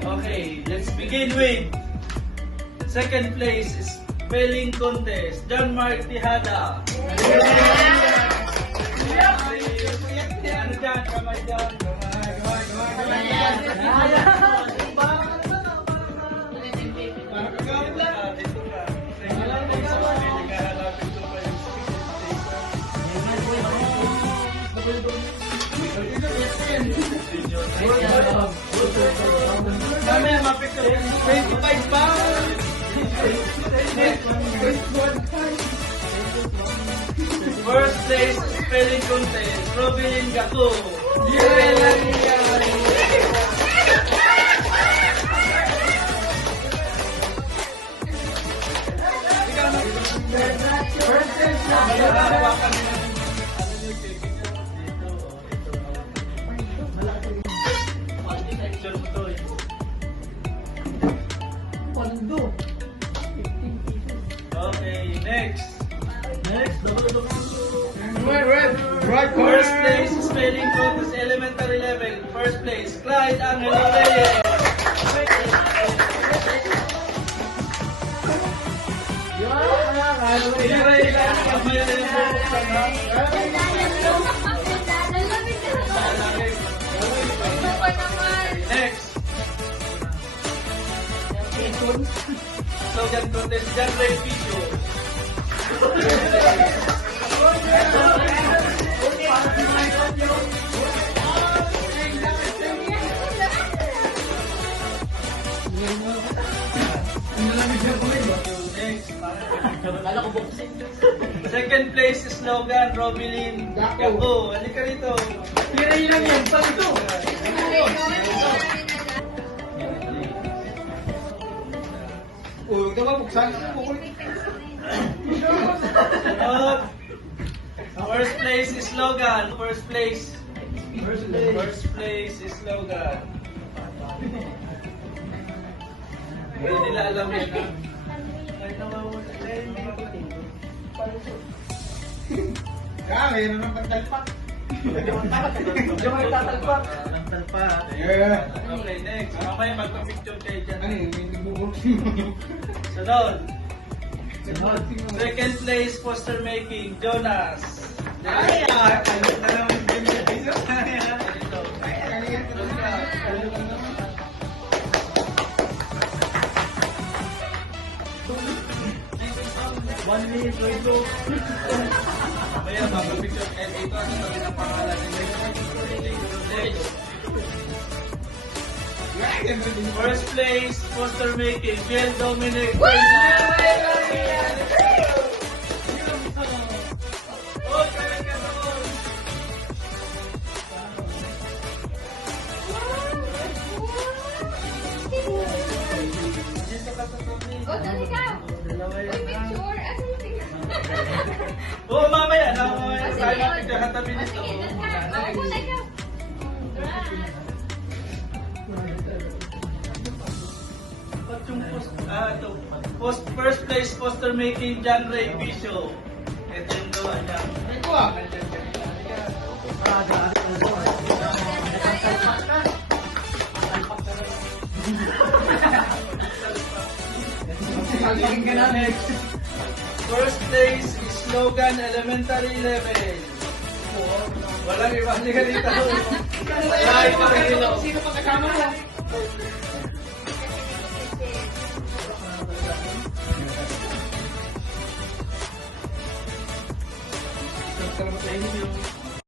Okay, let's begin with second place spelling contest. John Mark Tihada. Ano dyan? Kamay dyan. Kami mapicture 25 pounds. First place spelling contest, Robin Gato. Okay, next. First place spelling contest elementary level. First place Clyde Angelo Reyes. Next. Slogan contest John Ray Video. Second place slogan Robilin Gago. Halika rito. Tira lang yan. Saan ito? Ito ba buksan? First place is slogan. First place is slogan. Hindi nila alam yun. Mayroon ng pantalpak. Diyan may tatalpak. Yeah. Okay, next. Mamaya magpa-picture kayo dyan. Ano yun? May nagbubuk. Sunod. Second place poster making, Jonas. Ay! Ano na naman din yung video? Dito. Ano yan? One minute, wait go. Mamaya magpa-picture kayo dito. Ano sabi ng pangalan? Next. First place poster making, Biel Dominic. Oh, dali ka! Uy, picture! Ano yung picture? Oo, mamaya na. Mamaya tayo mapicture hatabi nito. Sige, dali ka! Maupo na ikaw! Ba't yung first place poster making, John Ray Bisho. Ito yung gawa niya. Ito ah. Saligin ka na next. First place is slogan elementary level. Walang iba. Hindi ka dito. Lahat pa rin dito. Sino pa kasama mo? Salamat sa inyo.